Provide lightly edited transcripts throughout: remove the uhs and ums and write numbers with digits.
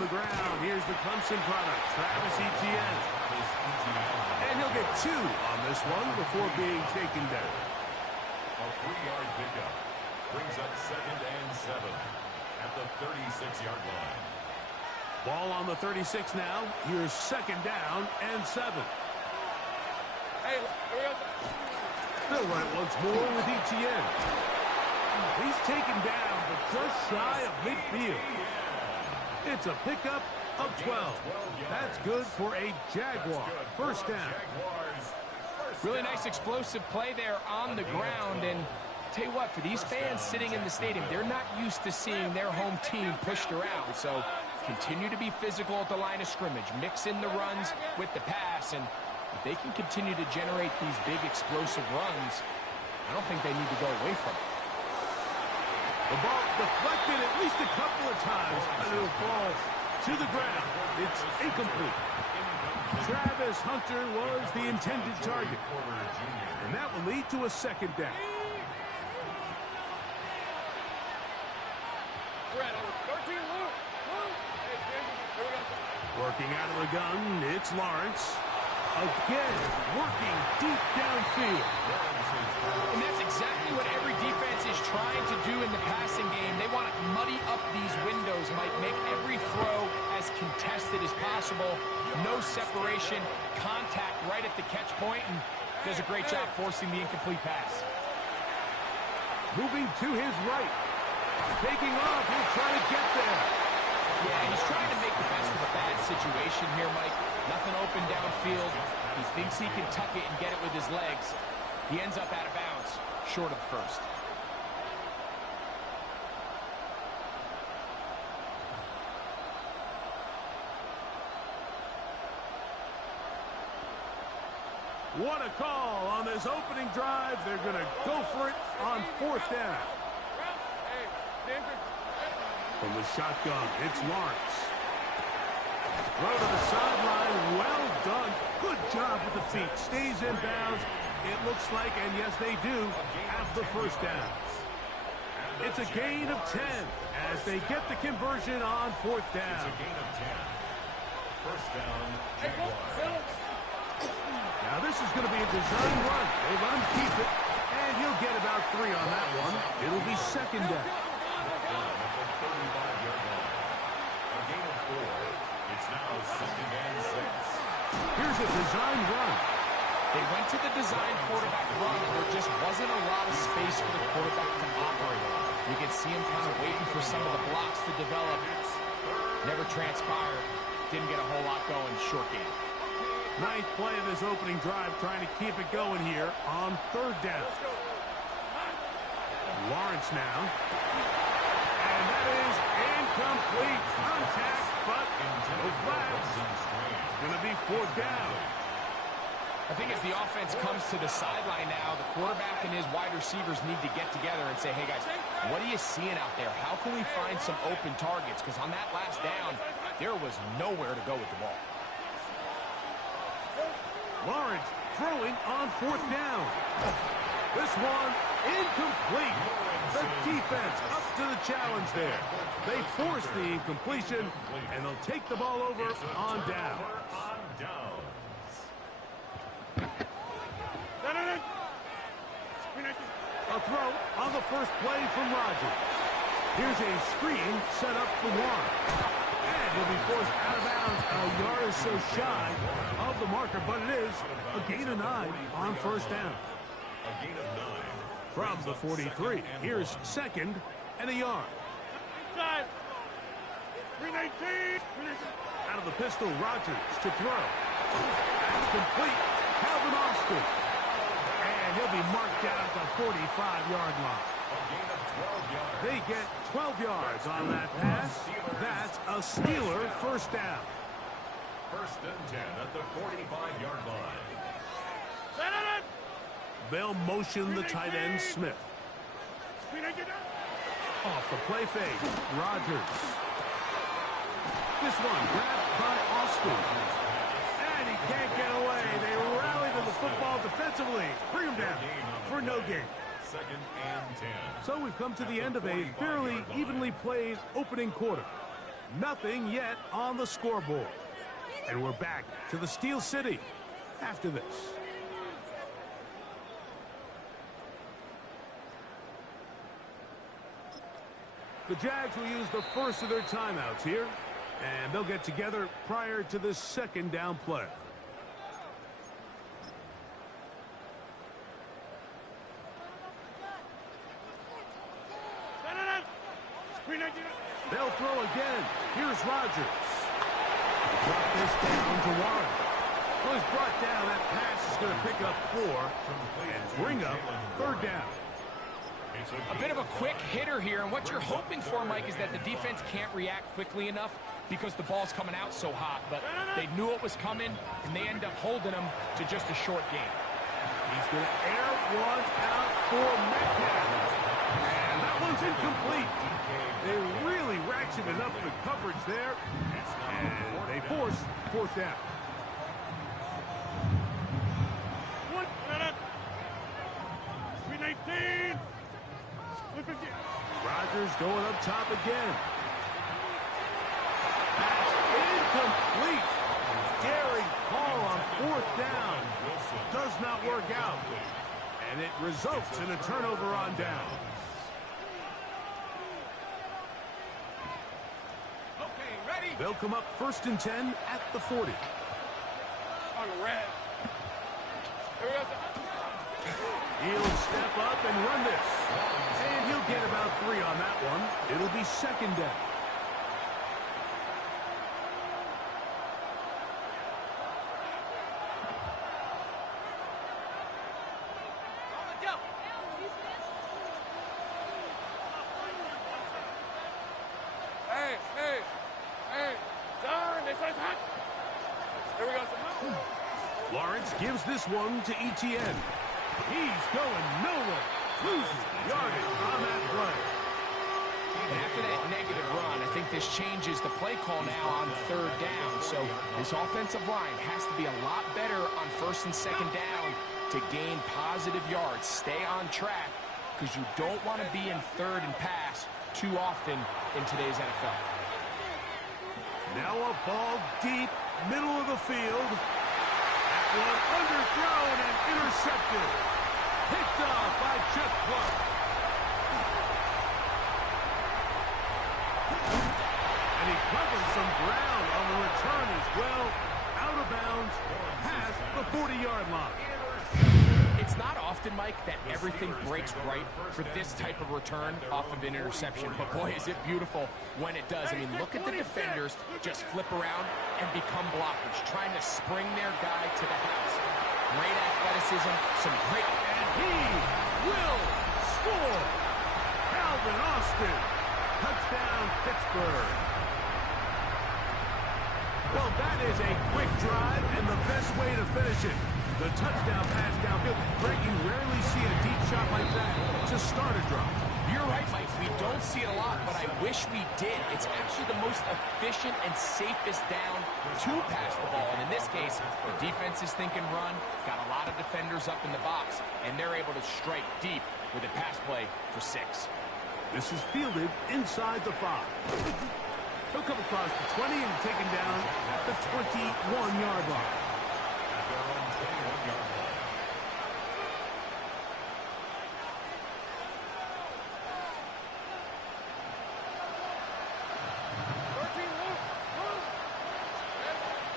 the ground. Here's the Clemson product, Travis Etienne. And he'll get 2 on this one before being taken down. A 3-yard pickup brings up 2nd and 7 at the 36-yard line. Ball on the 36 now. Here's 2nd down and 7. Hey, They'll run it once more with Etienne. He's taken down, but just shy of midfield. It's a pickup of 12. That's good for a Jaguar. First down. Really nice explosive play there on the ground. And tell you what, for these fans sitting in the stadium, they're not used to seeing their home team pushed around. So continue to be physical at the line of scrimmage. Mix in the runs with the pass. And if they can continue to generate these big explosive runs, I don't think they need to go away from it. The ball deflected at least a couple of times, and it'll fall to the ground. It's incomplete. Travis Hunter was the intended target, and that will lead to a 2nd down. Working out of the gun, it's Lawrence. Again, working deep downfield. And that's exactly what every defense is trying to do in the passing game. They want to muddy up these windows, Mike, make every throw as contested as possible. No separation, contact right at the catch point, and does a great job forcing the incomplete pass. Moving to his right. Taking off, he'll try to get there. Yeah, he's trying to make the best of a bad situation here, Mike. Nothing open downfield. He thinks he can tuck it and get it with his legs. He ends up out of bounds, short of the first. What a call on this opening drive. They're going to go for it on 4th down. From the shotgun, it's Lawrence. Throw to the sideline. Well done. Good job with the feet. Stays in bounds. It looks like, and yes, they do, have the first down. It's a gain of 10 as they get the conversion on 4th down. It's a gain of 10. First down, Jaguars. Now this is going to be a design run. They let him keep it, and he'll get about 3 on that one. It'll be 2nd down. A gain of 4. It's now 2nd and 6. Here's a design run. They went to the design quarterback run, and there just wasn't a lot of space for the quarterback to operate on. You can see him kind of waiting for some of the blocks to develop. Never transpired. Didn't get a whole lot going. Short game. Ninth play of this opening drive, trying to keep it going here on 3rd down. Lawrence now. And that is incomplete. Contact, but no flags. It's going to be 4th down. I think as the offense comes to the sideline now, the quarterback and his wide receivers need to get together and say, hey, guys, what are you seeing out there? How can we find some open targets? Because on that last down, there was nowhere to go with the ball. Lawrence throwing on 4th down. This one incomplete. The defense up to the challenge there. They force the incompletion, and they'll take the ball over on down. A throw on the first play from Rodgers. Here's a screen set up for Warren. And he'll be forced out of bounds a yard or so shy of the marker, but it is a gain of 9 on 1st down. A gain of 9. From the 43, here's 2nd and a yard. Out of the pistol, Rodgers to throw. That's complete. Calvin Austin. And he'll be marked down at the 45-yard line. A gain of 12 yards. They get 12 yards on that pass. That's a Steeler first down. 1st and 10 at the 45-yard line. They'll motion the tight end, Smith. Off the play fake, Rodgers. This one grabbed by Austin. And he can't get away. They rally to the football defensively. Bring him down for no gain. 2nd and 10. So we've come to the end of a fairly evenly played opening quarter. Nothing yet on the scoreboard. And we're back to the Steel City after this. The Jags will use the first of their timeouts here, and they'll get together prior to the second down play. They'll throw again. Here's Rodgers. Brought this down to Warren. Well, he's brought down. That pass is going to pick up 4 and bring up third down. A bit of a quick hitter here, and what you're hoping for, Mike, is that the defense can't react quickly enough because the ball's coming out so hot. But they knew it was coming, and they end up holding them to just a short game. He's going to air one out for Metcalf. And that one's incomplete. They really ratcheted up the coverage there, and they force fourth down. Rodgers going up top again. That's incomplete. Daring call on fourth down. Does not work out. And it results in a turnover on down. Okay, ready? They'll come up 1st and 10 at the 40. On the red. Here we go. He'll step up and run this. And he'll get about 3 on that one. It'll be second down. Hey, darn, this one's hot. Here we go. Lawrence gives this one to Etienne. He's going nowhere. Loses yardage on that play. And after that negative run, I think this changes the play call now on third down. So this offensive line has to be a lot better on 1st and 2nd down to gain positive yards. Stay on track because you don't want to be in 3rd and pass too often in today's NFL. Now a ball deep, middle of the field. That one underthrown and intercepted. Picked off by Jeff Clark. And he covers some ground on the return as well. Out of bounds, past the 40-yard line. It's not often, Mike, that everything breaks right for this type of return off of an interception. But, boy, is it beautiful when it does. I mean, look at the defenders just flip around and become blockers, trying to spring their guy to the house. Great athleticism, some great... And he will score. Calvin Austin. Touchdown, Pittsburgh. Well, that is a quick drive and the best way to finish it. The touchdown pass downfield. Greg, you rarely see a deep shot like that to start a drive. You're right, Mike. We don't see it a lot, but I wish we did. It's actually the most efficient and safest down to pass the ball. And in this case, the defense is thinking run, got a lot of defenders up in the box, and they're able to strike deep with a pass play for 6. This is fielded inside the 5. He'll come across the 20 and taken down at the 21-yard line.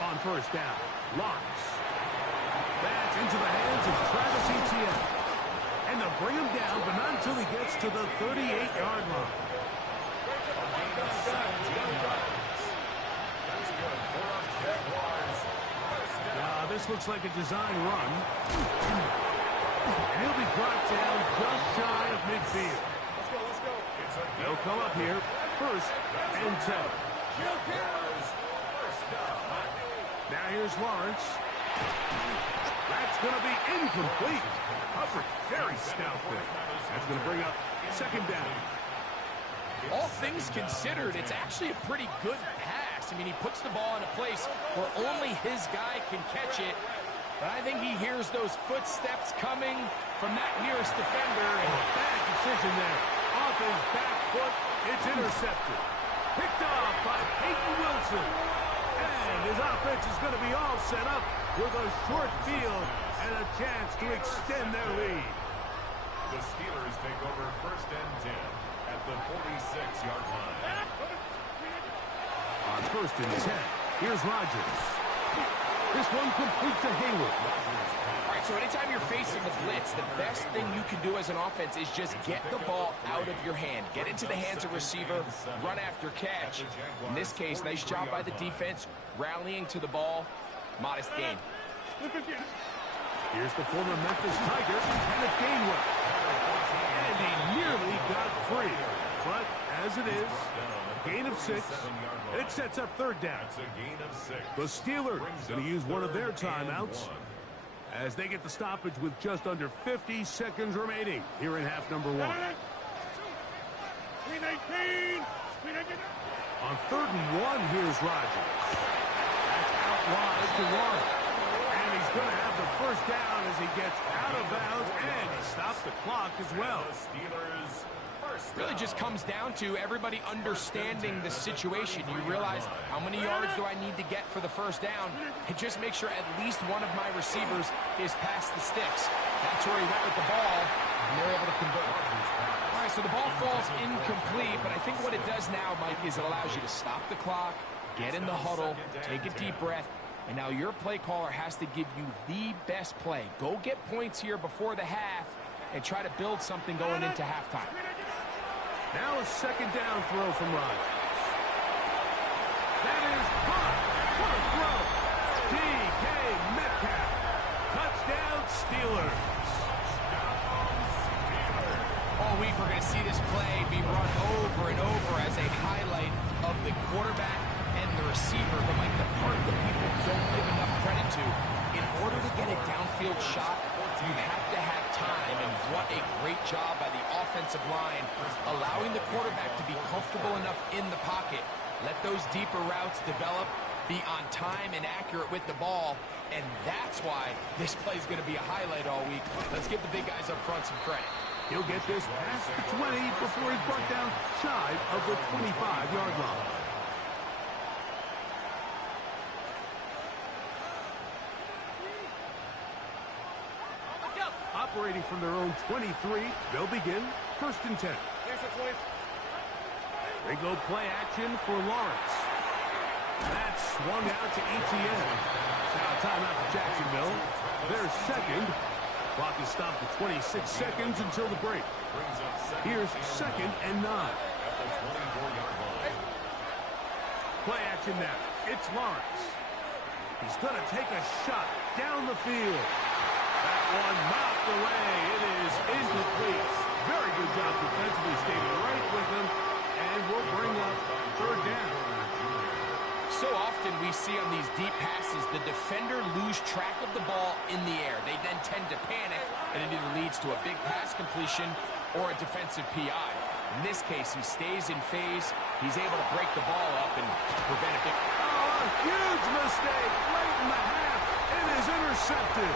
On first down, Lawrence. That's into the hands of Travis Etienne. And they'll bring him down, but not until he gets to the 38-yard line. This looks like a design run. And he'll be brought down just shy of midfield. Let's go. They'll come up here, 1st and 10. Now here's Lawrence. That's going to be incomplete. Coverage very stout there. That's going to bring up 2nd down. All things considered, it's actually a pretty good pass. I mean, he puts the ball in a place where only his guy can catch it. But I think he hears those footsteps coming from that nearest defender. And bad decision there. Off his back foot, it's intercepted. Picked off by Johnson. And his offense is going to be all set up with a short field and a chance to extend their lead. The Steelers take over 1st and 10 at the 46-yard line. On 1st and 10, here's Rodgers. This one complete to Hayward. All right, so anytime you're facing a blitz, the best thing you can do as an offense is just get the ball out of your hand. Get into the hands of receiver, run after catch. In this case, nice job by the defense, rallying to the ball. Modest gain. Here's the former Memphis Tiger, Kenneth Gainwell. And he nearly got free. But as it is, gain of 6, and it sets up 3rd down. The Steelers going to use one of their timeouts as they get the stoppage with just under 50 seconds remaining here in half number 1. On 3rd and 1, here's Rodgers. That's out wide to Warren. And he's going to have the 1st down as he gets out of bounds, and he stops the clock as well. Steelers Really just comes down to everybody understanding the situation. You realize how many yards do I need to get for the 1st down, and just make sure at least one of my receivers is past the sticks. That's where he went with the ball, and they're able to convert. All right, so the ball falls incomplete, but I think what it does now, Mike, is it allows you to stop the clock, get in the huddle, take a deep breath, and now your play caller has to give you the best play. Go get points here before the half and try to build something going into halftime. Now a 2nd down throw from Rodgers. That is caught. What a throw. DK Metcalf. Touchdown Steelers. All week we're going to see this play be run over and over as a highlight of the quarterback and the receiver. But like the part that people don't give enough credit to, in order to get a downfield shot, you have to have time, and what a great job by the offensive line, allowing the quarterback to be comfortable enough in the pocket, let those deeper routes develop, be on time and accurate with the ball, and that's why this play is going to be a highlight all week. Let's give the big guys up front some credit. He'll get this past the 20 before he's brought down shy of the 25-yard line. Operating from their own 23, they'll begin 1st and 10. They go play action for Lawrence. That's swung out to Etienne. Now timeout for Jacksonville. Their 2nd. Clock is stopped at 26 seconds until the break. Here's 2nd and 9. Play action now. It's Lawrence. He's going to take a shot down the field. That one knocked away. It is incomplete. Very good job defensively, staying right with him, and we'll bring up 3rd down. So often we see on these deep passes, the defender lose track of the ball in the air. They then tend to panic, and it either leads to a big pass completion or a defensive PI. In this case, he stays in phase. He's able to break the ball up and prevent a big... Oh, a huge mistake late in the half. It is intercepted.